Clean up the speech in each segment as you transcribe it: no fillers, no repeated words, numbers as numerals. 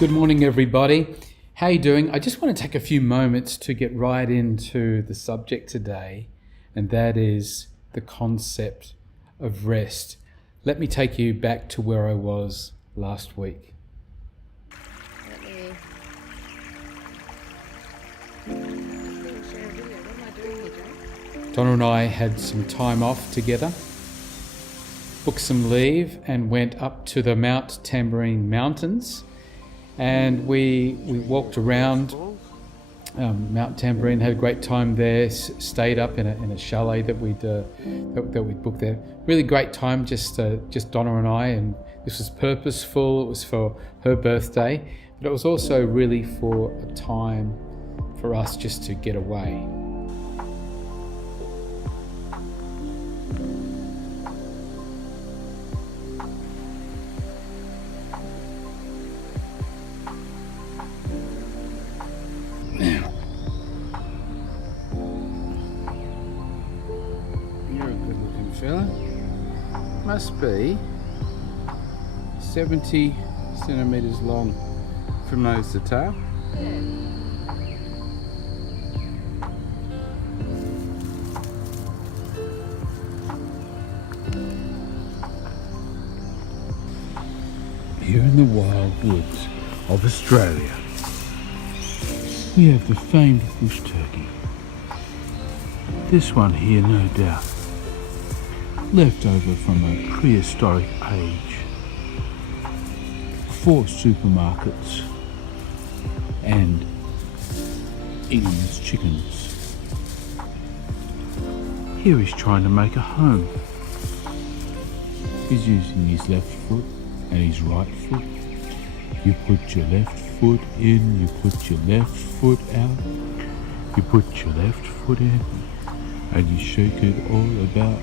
Good morning, everybody. How are you doing? I just want to take a few moments to get right into the subject today, and that is the concept of rest. Let me take you back to where I was last week. Donna and I had some time off together, booked some leave, and went up to the Mount Tamborine Mountains. And we walked around Mount Tamborine, had a great time there, stayed up in a chalet that we'd booked there. Really great time, just Donna and I, and this was purposeful. It was for her birthday, but it was also really for a time for us just to get away. Fella, must be 70 centimetres long from nose to tail. Here in the wild woods of Australia, we have the famed bush turkey. This one here, no doubt, left over from a prehistoric age, before supermarkets and England's chickens. Here he's trying to make a home. He's using his left foot and his right foot. You put your left foot in, you put your left foot out, you put your left foot in, and you shake it all about.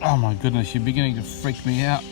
Oh my goodness, you're beginning to freak me out.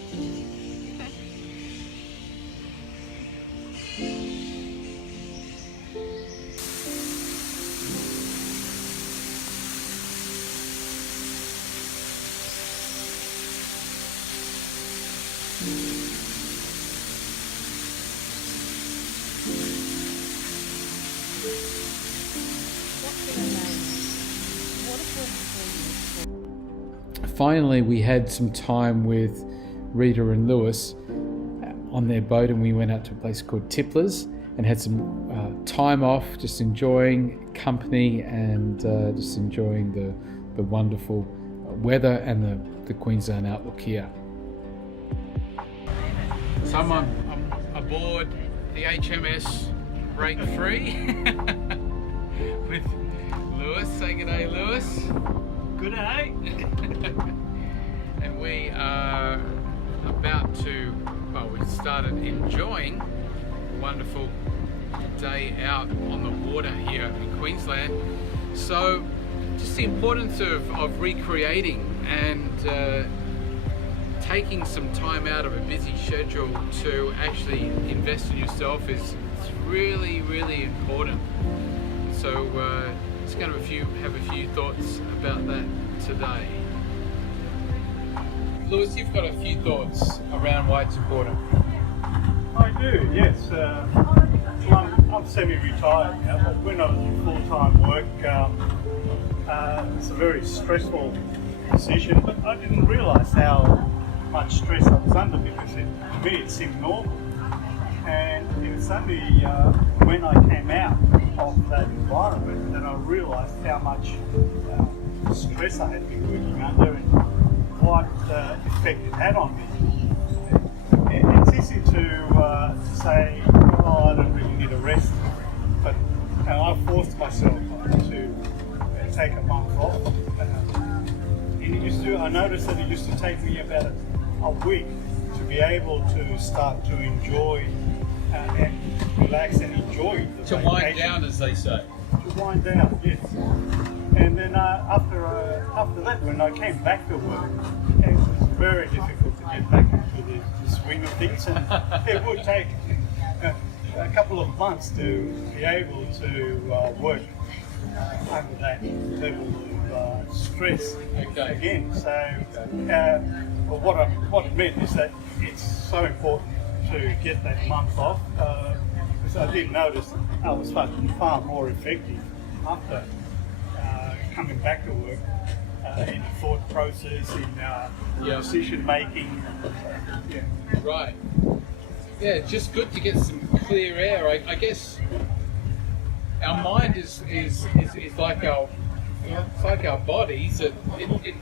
Finally, we had some time with Rita and Lewis on their boat, and we went out to a place called Tipler's and had some time off, just enjoying company and just enjoying the wonderful weather and the Queensland outlook here. So I'm aboard the HMS Break Free with Lewis. Say good day, Lewis. Good day. And we are about to, we started enjoying a wonderful day out on the water here in Queensland. So just the importance of recreating and taking some time out of a busy schedule to actually invest in yourself is really, really important. So just going to have a few thoughts about that today. Lewis, you've got a few thoughts around why it's important. I do, yes. I'm semi-retired now, but when I was in full-time work, it's a very stressful position, but I didn't realise how much stress I was under because to me it seemed normal. And it was only when I came out of that environment that I realised how much stress I had been working under and what effect it had on me. It's easy to say, oh, I don't really need a rest, but I forced myself to take a month off. I noticed that it used to take me about a week to be able to start to enjoy and relax and enjoy the To wind down, as they say. wind down, yes. And then after that, when I came back to work, it was very difficult to get back into the swing of things, and it would take a couple of months to be able to work under that level of stress again. So, well, what it meant is that it's so important to get that month off, because I did notice I was far more effective after coming back to work in the thought process, in decision making. Yeah. Right. Yeah, it's just good to get some clear air. I guess our mind is like our bodies. It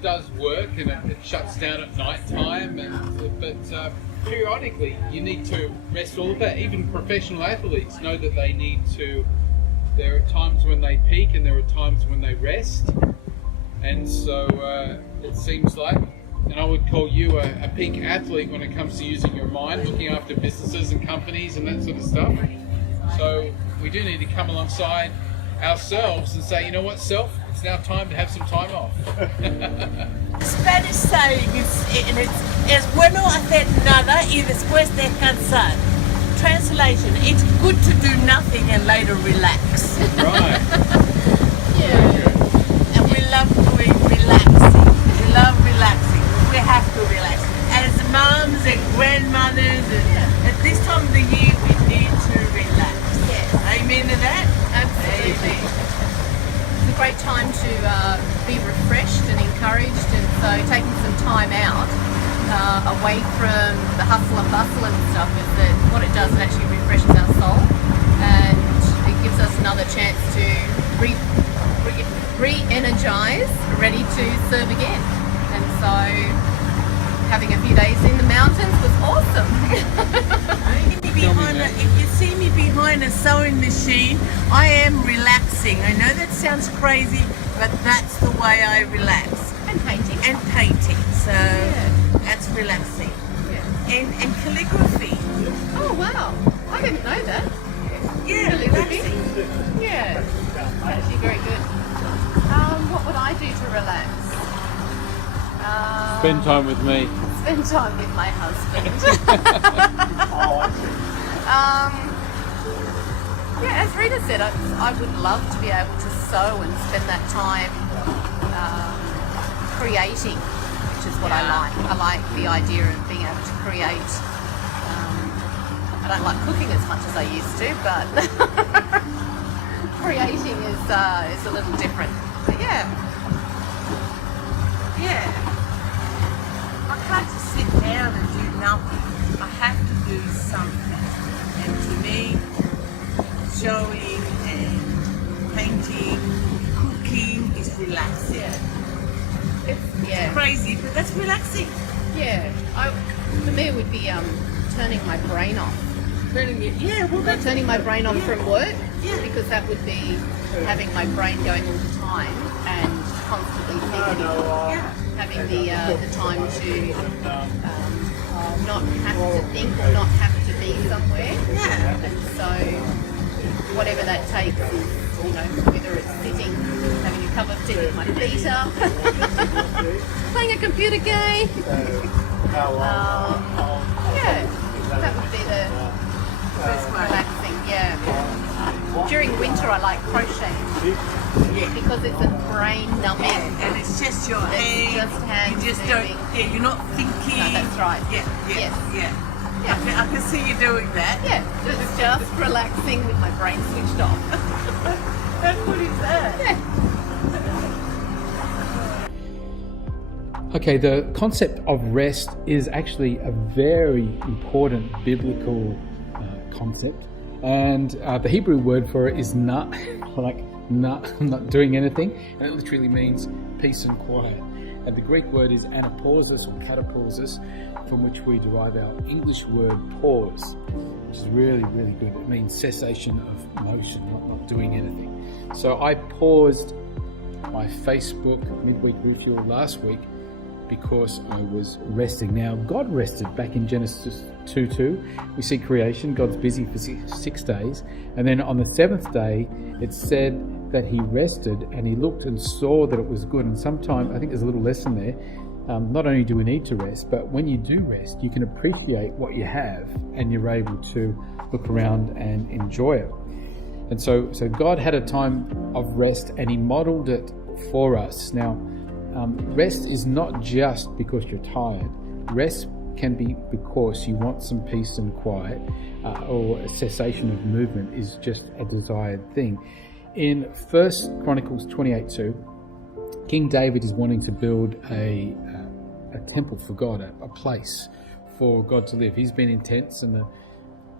does work and it shuts down at night time, but periodically you need to rest all of that. Even professional athletes know that they need to. There are times when they peak and there are times when they rest, and so it seems like, and I would call you a peak athlete when it comes to using your mind, looking after businesses and companies and that sort of stuff. So we do need to come alongside ourselves and say, you know what, self, it's now time to have some time off. Spanish saying es bueno hacer nada y después descansar. Translation, it's good to do nothing and later relax. Right. Yeah. And we love doing relaxing. We love relaxing. We have to relax. As mums and grandmothers, at this time of the year, we need to relax. Yeah. Amen to that? Absolutely. It's a great time to be refreshed and encouraged, and so taking some time out away from the hustle and bustle and stuff, is that what it does, it actually refreshes our soul, and it gives us another chance to re-energize, ready to serve again. And so having a few days in the mountains was awesome. If you see me behind a sewing machine, I am relaxing. I know that sounds crazy, but that's the way I relax. And painting. And painting, so that's relaxing. Yeah. And calligraphy. Oh wow, I didn't know that. Yeah, Calligraphy. relaxing. Yeah, actually very good. What would I do to relax? Spend time with me. Spend time with my husband. Oh, I see. Yeah, as Rita said, I would love to be able to sew and spend that time creating, which is what I like. I like the idea of being able to create. I don't like cooking as much as I used to, but creating is a little different. But yeah. I can't just sit down and do nothing. I have to do something. And to me, sewing and painting, cooking is relaxing. Yeah. Crazy, but that's relaxing. Yeah. For me, it would be turning my brain off. Turning my brain off from work, because that would be having my brain going all the time and constantly thinking. Having the time to not have to think or not have to be somewhere. Yeah. And so whatever that takes is, whether it's sitting, having a cup of tea with my feet up, playing a computer game. That would be the most relaxing. Yeah. During winter, I like crocheting. Because it's a brain numbing. And it's just your hands. Just hands. You just don't. Yeah, you're not thinking. No, that's right. Yeah. I can see you doing that. Yeah, just relaxing with my brain switched off. How good is that? Yeah. Okay, the concept of rest is actually a very important biblical concept, and the Hebrew word for it is na, I'm not doing anything, and it literally means peace and quiet. And the Greek word is anapausis or katapausis, from which we derive our English word pause, which is really, really good. It means cessation of motion, not doing anything. So I paused my Facebook Midweek Refuel last week because I was resting. Now, God rested back in Genesis 2:2. We see creation, God's busy for 6 days, and then on the seventh day, it said that he rested and he looked and saw that it was good. And sometimes, I think there's a little lesson there. Not only do we need to rest, but when you do rest, you can appreciate what you have and you're able to look around and enjoy it. And so God had a time of rest and he modeled it for us. Now, rest is not just because you're tired. Rest can be because you want some peace and quiet, or a cessation of movement is just a desired thing. In 1 Chronicles 28:2, King David is wanting to build a temple for God, a place for God to live. He's been in tents, and the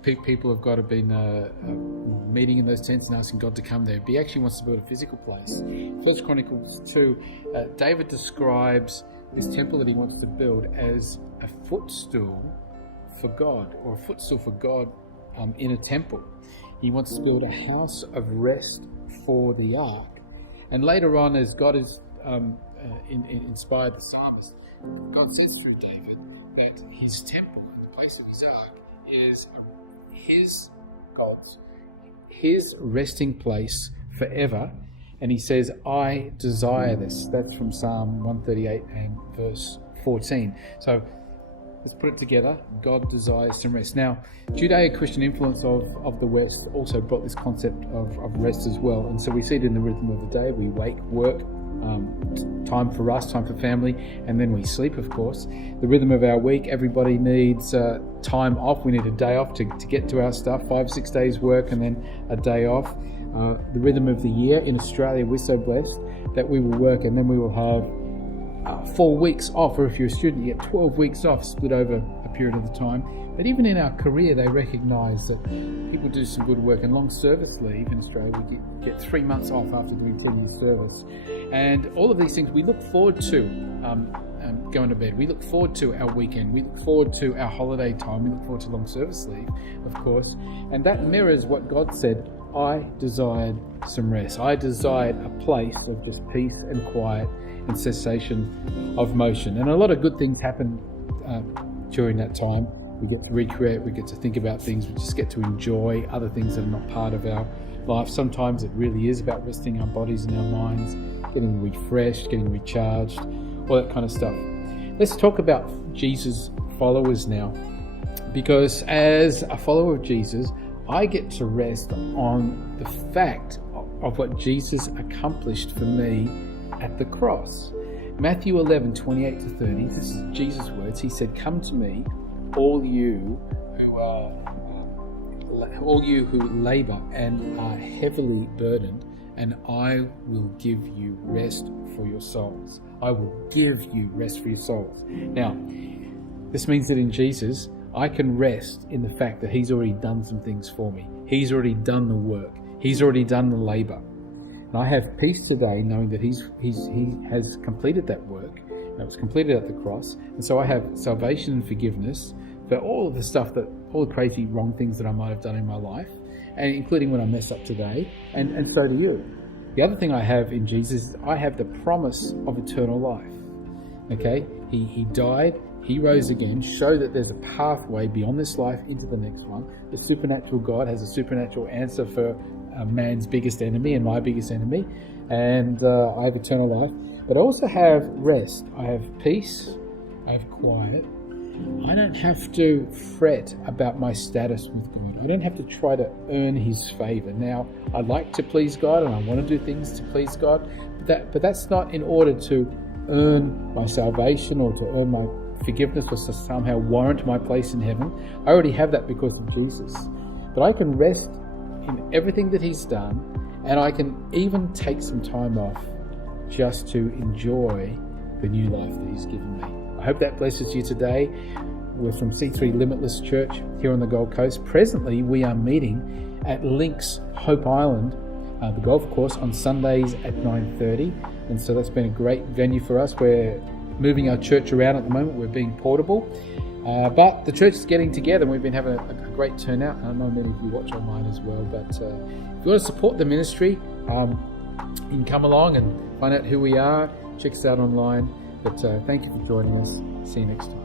people of God have been meeting in those tents and asking God to come there. But he actually wants to build a physical place. 1 Chronicles 2, David describes this temple that he wants to build as a footstool for God, or a footstool for God in a temple. He wants to build a house of rest for the ark. And later on, as God has inspired the psalmist, God says through David that his temple, the place of his ark, is his resting place forever. And he says, I desire this. That's from Psalm 138 and verse 14. So let's put it together. God desires some rest. Now, Judeo-Christian influence of the West also brought this concept of rest as well. And so we see it in the rhythm of the day. We wake, work, time for us, time for family, and then we sleep, of course. The rhythm of our week, everybody needs time off. We need a day off to get to our stuff, 5-6 days work and then a day off. The rhythm of the year, in Australia, we're so blessed that we will work and then we will have 4 weeks off, or if you're a student, you get 12 weeks off split over a period of the time. But even in our career, they recognise that people do some good work, and long service leave in Australia, we get 3 months off after doing 3 years service. And all of these things we look forward to going to bed. We look forward to our weekend. We look forward to our holiday time. We look forward to long service leave, of course. And that mirrors what God said, I desired some rest. I desired a place of just peace and quiet and cessation of motion. And a lot of good things happen during that time. We get to recreate, we get to think about things, we just get to enjoy other things that are not part of our life. Sometimes it really is about resting our bodies and our minds, getting refreshed, getting recharged, all that kind of stuff. Let's talk about Jesus' followers now, because as a follower of Jesus, I get to rest on the fact of what Jesus accomplished for me at the cross. Matthew 11:28-30, this is Jesus' words. He said, come to me, all you who labor and are heavily burdened, and I will give you rest for your souls. I will give you rest for your souls. Now, this means that in Jesus, I can rest in the fact that he's already done some things for me. He's already done the work. He's already done the labor. And I have peace today knowing that he has completed that work. And it was completed at the cross. And so I have salvation and forgiveness for all of the stuff all the crazy wrong things that I might have done in my life, and including when I mess up today, and so do you. The other thing I have in Jesus is I have the promise of eternal life. Okay? He died, he rose again, show that there's a pathway beyond this life into the next one. The supernatural God has a supernatural answer for man's biggest enemy and my biggest enemy, and I have eternal life. But I also have rest. I have peace, I have quiet. I don't have to fret about my status with God. I don't have to try to earn his favor. Now, I like to please God and I want to do things to please God, but that's not in order to earn my salvation or to earn my forgiveness or to somehow warrant my place in heaven. I already have that because of Jesus. But I can rest in everything that he's done, and I can even take some time off just to enjoy the new life that he's given me. I hope that blesses you today. We're from C3 Limitless Church here on the Gold Coast. Presently, we are meeting at Links Hope Island, the golf course, on Sundays at 9:30. And so that's been a great venue for us. We're moving our church around at the moment. We're being portable. But the church is getting together, and we've been having a great turnout. I know many of you watch online as well. But if you want to support the ministry, you can come along and find out who we are. Check us out online. But thank you for joining us. See you next time.